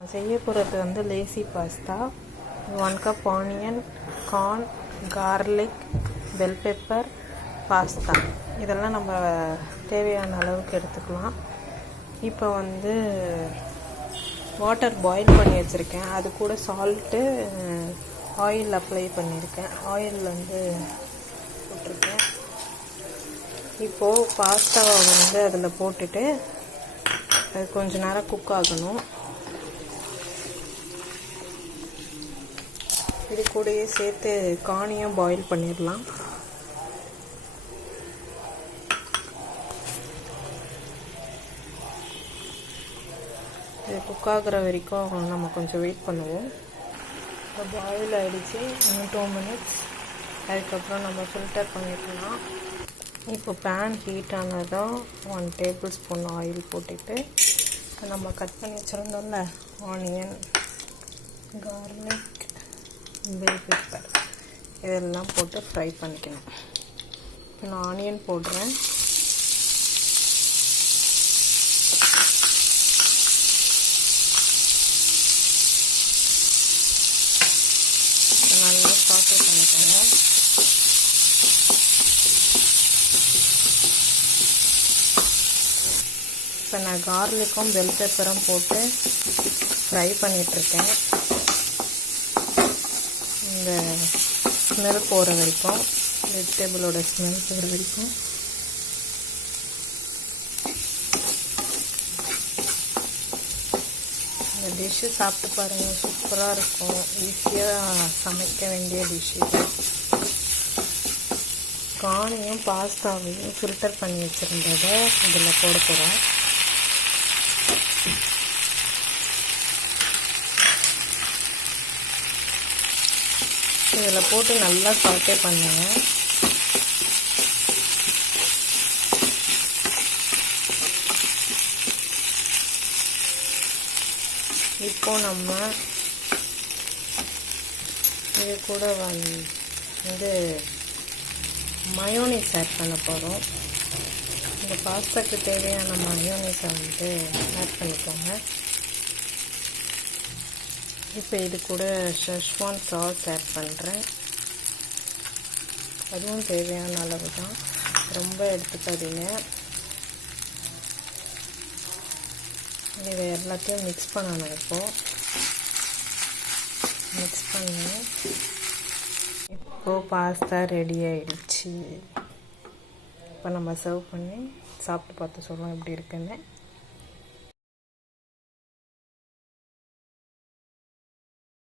செய்ய போகிறது வந்து lazy pasta. 1 cup onion, corn, garlic, bell pepper, pasta இதெல்லாம் நம்ம தேவையான அளவுக்கு எடுத்துக்கலாம். இப்போ வந்து வாட்டர் பாயில் பண்ணி வச்சுருக்கேன். அது கூட சால்ட்டு, ஆயில் அப்ளை பண்ணியிருக்கேன். ஆயில் வந்து போட்டிருக்கேன். இப்போது பாஸ்தாவை வந்து அதில் போட்டுட்டு அது கொஞ்ச நேரம் குக் ஆகணும். இது கூடயே சேர்த்து கார்னையும் பாயில் பண்ணிடலாம். இது குக் ஆகிற வரைக்கும் நம்ம கொஞ்சம் வெயிட் பண்ணுவோம். இப்போ பாயில் ஆகிடுச்சு. இன்னும் 2 மினிட்ஸ். அதுக்கப்புறம் நம்ம ஃபில்டர் பண்ணிக்கலாம். இப்போ பேன் ஹீட் ஆனதும் 1 டேபிள் ஸ்பூன் ஆயில் போட்டுட்டு நம்ம கட் பண்ணி வச்சுருந்தோம்ல ஆனியன், கார்லிக், பெல் பெப்பர் இதெல்லாம் போட்டு ஃப்ரை பண்ணிக்கணும். இப்போ நான் ஆனியன் போடுறேன். நல்லா சாட்டே பண்ணிக்கோங்க. இப்போ நான் கார்லிக்கும் பெல் பெப்பரும் போட்டு ஃப்ரை பண்ணிகிட்ருக்கேன். இந்த ஸ்மெல் போகிற வரைக்கும், வெஜிடபிளோட ஸ்மெல் போகிற வரைக்கும். இந்த டிஷ்ஷு சாப்பிட்டு பாருங்கள், சூப்பராக இருக்கும். ஈஸியாக சமைக்க வேண்டிய டிஷ் இது. கார்னையும் பாஸ்தாவையும் ஃபில்டர் பண்ணி வச்சுருந்ததை இதில் போட போகிறோம். இதில் போட்டு நல்லா சாட்டே பண்ணுங்க. இப்போ நம்ம இது கூட வந்து மயோனைஸ் ஆட் பண்ண போகிறோம். இந்த பாஸ்தாக்கு தேவையான மயோனைஸை வந்து ஆட் பண்ணிக்கோங்க. இப்போ இது கூட ஷெஸ்வான் சாஸ் ஆட் பண்ணுறேன். அதுவும் தேவையான அளவு தான், ரொம்ப எடுத்துக்காதீங்க. இதை எல்லாத்தையும் மிக்ஸ் பண்ணணும். இப்போது மிக்ஸ் பண்ணி இப்போது பாஸ்தா ரெடி ஆகிடுச்சு. இப்போ நம்ம சர்வ் பண்ணி சாப்பிட்டு பார்த்து சொல்லுவோம் எப்படி இருக்குன்னு.